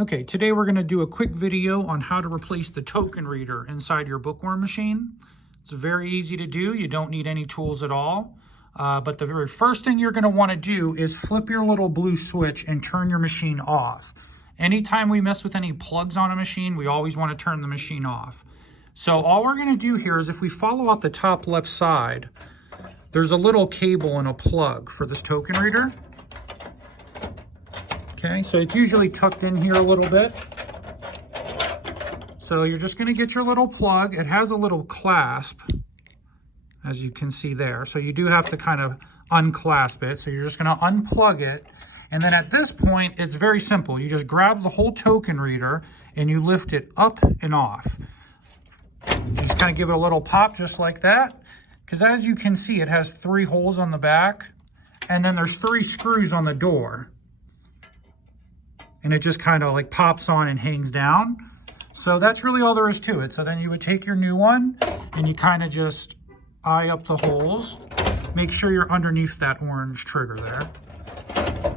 Okay, today we're going to do a quick video on how to replace the token reader inside your bookworm machine. It's very easy to do. You don't need any tools at all. But the very first thing you're going to want to do is flip your little blue switch and turn your machine off. Anytime we mess with any plugs on a machine, we always want to turn the machine off. So all we're going to do here is if we follow out the top left side, there's a little cable and a plug for this token reader. Okay, so it's usually tucked in here a little bit. So you're just going to get your little plug. It has a little clasp, as you can see there. So you do have to kind of unclasp it. So you're just going to unplug it. And then at this point, it's very simple. You just grab the whole token reader and you lift it up and off. Just kind of give it a little pop just like that. Because as you can see, it has 3 holes on the back. And then there's 3 screws on the door. And it just kind of like pops on and hangs down. So that's really all there is to it. So then you would take your new one and you kind of just eye up the holes. Make sure you're underneath that orange trigger there,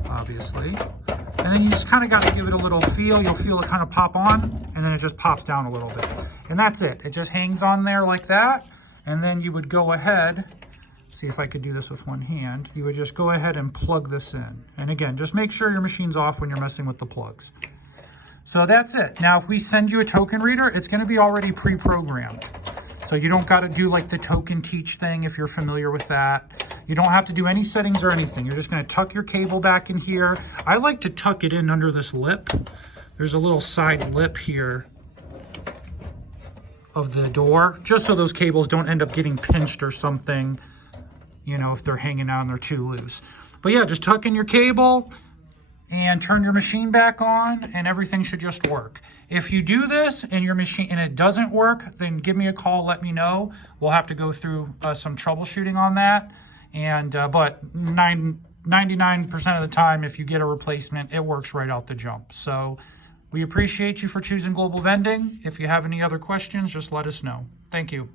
obviously. And then you just kind of got to give it a little feel. You'll feel it kind of pop on and then it just pops down a little bit. And that's it. It just hangs on there like that. And then you would go ahead, see if I could do this with one hand. You would just go ahead and plug this in. And again, just make sure your machine's off when you're messing with the plugs. So that's it. Now, if we send you a token reader, it's going to be already pre-programmed. So you don't got to do like the token teach thing if you're familiar with that. You don't have to do any settings or anything. You're just going to tuck your cable back in here. I like to tuck it in under this lip. There's a little side lip here of the door, just so those cables don't end up getting pinched or something, you know, if they're hanging out and they're too loose. But yeah, just tuck in your cable and turn your machine back on and everything should just work. If you do this and your machine and it doesn't work, then give me a call, let me know. We'll have to go through some troubleshooting on that. And but 99% of the time, if you get a replacement, it works right out the jump. So we appreciate you for choosing Global Vending. If you have any other questions, just let us know. Thank you.